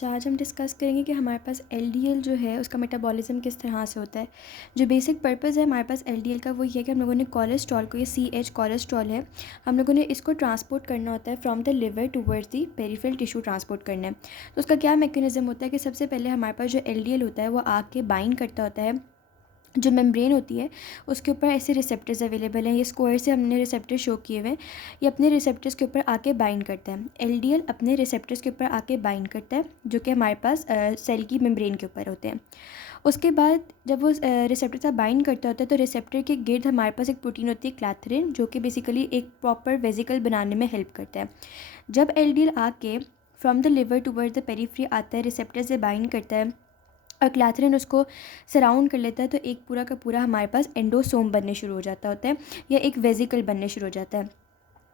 अच्छा, आज हम डिस्कस करेंगे कि हमारे पास एलडीएल जो है उसका मेटाबॉलिज्म किस तरह से होता है। जो बेसिक पर्पस है हमारे पास एलडीएल का वो ये है कि हम लोगों ने कोलेस्ट्रॉल को, ये सीएच कोलेस्ट्रॉल है, हम लोगों ने इसको ट्रांसपोर्ट करना होता है from the liver towards the peripheral tissue transport करना है। तो उसका क्या मैकेनिज्म होता है कि सबसे पहले हमारे पास जो एलडीएल होता है वो आके बाइंड करता होता है, जो मेम्ब्रेन होती है उसके ऊपर ऐसे रिसेप्टर्स अवेलेबल हैं, ये स्क्वायर से हमने रिसेप्टर शो किए हुए हैं। ये अपने रिसेप्टर्स के ऊपर आके बाइंड करता है, एलडीएल अपने रिसेप्टर्स के ऊपर आके बाइंड करता है जो कि हमारे पास सेल की मेम्ब्रेन के ऊपर होते हैं। उसके बाद जब वो रिसेप्टर से बाइंड करता होता है तो रिसेप्टर के गिर्द हमारे पास एक प्रोटीन होती है क्लैथरिन, जो कि बेसिकली एक प्रॉपर वेजिकल बनाने में हेल्प करता है। जब एलडीएल आके from the liver towards the periphery आता है, रिसेप्टर से बाइंड करता है और क्लैथरिन उसको सराउंड कर लेता है, तो एक पूरा का पूरा हमारे पास एंडोसोम बनने शुरू हो जाता होता है या एक वेजिकल बनने शुरू हो जाता है।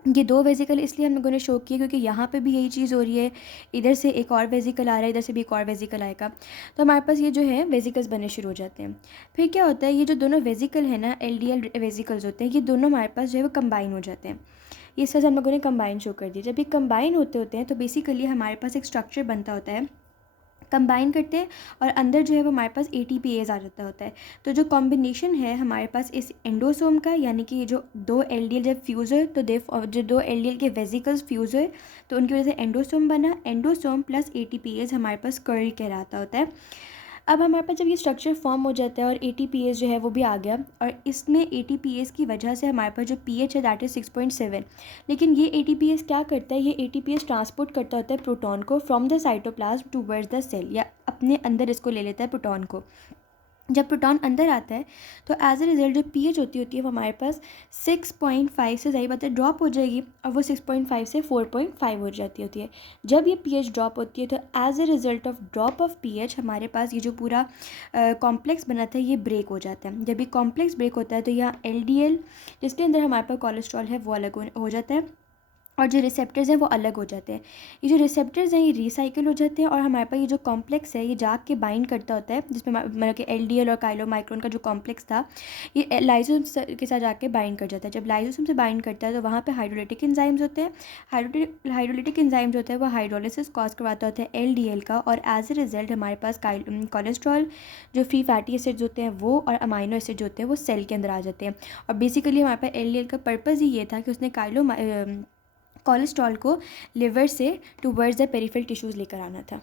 ये दो वेजिकल इसलिए हम लोगों ने शो किए क्योंकि यहाँ पे भी यही चीज़ हो रही है, इधर से एक और वेजिकल आ रहा है, इधर से भी एक और वेजिकल आएगा, तो हमारे पास ये जो है वेजिकल्स बनने शुरू हो जाते हैं। फिर क्या होता है, ये जो दोनों वेजिकल है ना, एलडीएल वेजिकल्स होते हैं, ये दोनों हमारे पास जो है वो कंबाइन हो जाते हैं। ये इस तरह से हम लोगों ने कंबाइन शो कर दिया। जब ये कंबाइन होते होते हैं तो बेसिकली हमारे पास एक स्ट्रक्चर बनता होता है, कंबाइन करते हैं और अंदर जो है वो हमारे पास एटीपीएज आ जाता होता है। तो जो कॉम्बिनेशन है हमारे पास इस एंडोसोम का, यानी कि ये जो दो एलडीएल जब फ्यूज़ हुए तो जो दो एलडीएल के वेजिकल्स फ्यूज़ हुए तो उनकी वजह से एंडोसोम बना। एंडोसोम प्लस एटीपीएज हमारे पास कर्ल कहलाता होता है। अब हमारे पास जब ये स्ट्रक्चर फॉर्म हो जाता है और एटीपीएस जो है वो भी आ गया, और इसमें एटीपीएस की वजह से हमारे पास जो पीएच है दैट इज़ 6.7। लेकिन ये एटीपीएस क्या करता है, ये एटीपीएस ट्रांसपोर्ट करता होता है प्रोटॉन को from the cytoplasm towards the cell, या अपने अंदर इसको ले लेता है प्रोटॉन को। जब प्रोटॉन अंदर आता है तो एज ए रिजल्ट जो पीएच होती है वो हमारे पास 6.5 से, सही बात है, ड्रॉप हो जाएगी और वो 6.5 से 4.5 हो जाती होती है। जब ये पीएच ड्रॉप होती है तो as a result of drop of pH हमारे पास ये जो पूरा कॉम्प्लेक्स बना था ये ब्रेक हो जाता है। जब ये कॉम्प्लेक्स ब्रेक होता है तो यहाँ एलडीएल जिसके अंदर हमारे पास कोलेस्ट्रॉल है वो अलग हो जाता है और जो रिसेप्टर्स हैं वो अलग हो जाते हैं। ये जो रिसेप्टर्स हैं ये रिसाइकिल हो जाते हैं और हमारे पास ये जो कॉम्प्लेक्स है ये जाग के बाइंड करता होता है, जिसमें मतलब कि एलडीएल और काइलोमाइक्रोन का जो कॉम्प्लेक्स था ये लाइसोसोम के साथ जाके बाइंड कर जाता है। जब लाइसोसोम से बाइंड करता है तो वहाँ पे हाइड्रोलिटिक एंजाइम्स होते हैं। हाइड्रोलिटिक एंजाइम्स होते हैं वो हाइड्रोलिसिस कॉज करवाता होता है एलडीएल का, और एज ए रिजल्ट हमारे पास कोलेस्ट्रॉल, जो फ्री फैटी एसिड्स होते हैं वो, और अमाइनो एसिड होते हैं वो सेल के अंदर आ जाते हैं। और बेसिकली हमारे पास एलडीएल का पर्पज़ ही ये था कि उसने कोलेस्ट्रॉल को लिवर से टूवर्ड्स द पेरिफेरल टिश्यूज़ लेकर आना था।